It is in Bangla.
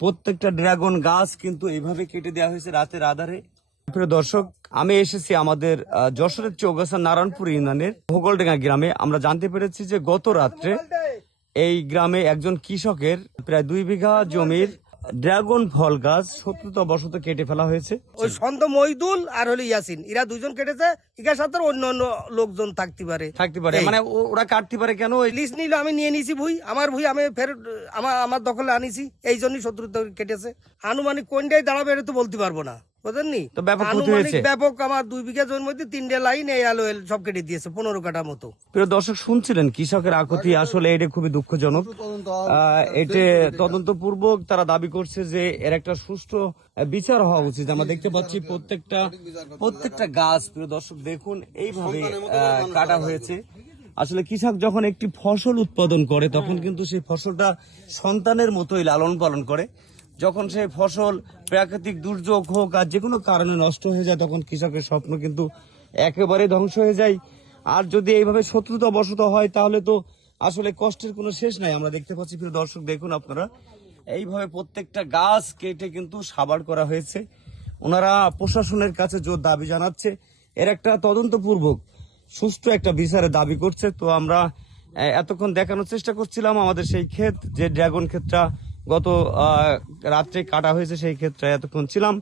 প্রত্যেকটা ড্রাগন গাছ কিন্তু এইভাবে কেটে দেওয়া হয়েছে রাতের আধারে। প্রিয় দর্শক, আমি এসেছি আমাদের যশোরের চৌগাছা নারায়ণপুর ইউনিয়নের ভোগলডেঙ্গা গ্রামে। আমরা জানতে পেরেছি যে গত রাত্রে এই গ্রামে একজন কৃষকের প্রায় 2 বিঘা জমির ড্রাগন ফল গাছ শত্রুতাবশত কেটে ফেলা হয়েছে। ওই সন্ত মইদুল আর হলো ইয়াসিন, এরা দুজন কেটেছে। এর সাথে অন্য অন্য লোকজন থাকতে পারে মানে ওরা কাটতে পারে কেন? লিস্ট নিল, আমি নিয়ে নিছি ভুই, আমার ভুই আমি ফের আমার দখলে আনিছি, এই জন্যই শত্রুতা কেটেছে। আনুমানিক কোনটাই দাঁড়াবে এটা তো বলতে পারবো না, বুঝলেননি? তো ব্যাপক ক্ষতি আনুমানিক হয়েছে। ব্যাপক, আমার 2 বিঘা জমির মধ্যে 3টে লাইন এই আলো সব কেটে দিয়েছে, 15 কাঠা মতো। প্রিয় দর্শক, শুনছিলেন কৃষকের আকুতি। আসলে এটা খুবই দুঃখজনক। এটা তদন্তপূর্বক তারা দাবি করছে যে এর একটা সুষ্ঠু বিচার হওয়া উচিত। আমরা দেখতে পাচ্ছি প্রত্যেকটা গাছ, প্রিয় দর্শক দেখুন, এইভাবে কাটা হয়েছে। আসলে কৃষক যখন একটি ফসল উৎপাদন করে তখন কিন্তু সেই ফসলটা সন্তানের মতোই লালন পালন করে। যখন সেই ফসল প্রাকৃতিক দুর্যোগ হোক আর যে কোনো কারণে নষ্ট হয়ে যায়, তখন কৃষকের স্বপ্ন কিন্তু একেবারে ধ্বংস হয়ে যায়। আর যদি এইভাবে শত্রুতা বশত হয় তাহলে তো আসলে কষ্টের কোনো শেষ নাই। আমরা দেখতে পাচ্ছি, প্রিয় দর্শক দেখুন আপনারা, এইভাবে প্রত্যেকটা গাছ কেটে কিন্তু সাবাড় করা হয়েছে। ওনারা প্রশাসনের কাছে জোর দাবি জানাচ্ছে, এর একটা তদন্তপূর্বক সুষ্ঠু একটা বিচারের দাবি করছে। তো আমরা এতক্ষণ দেখানোর চেষ্টা করছিলাম আমাদের সেই ক্ষেত, যে ড্রাগন ক্ষেতটা গত রাত্রে কাটা হয়েছে, সেই ক্ষেত্রে এতক্ষণ ছিলাম।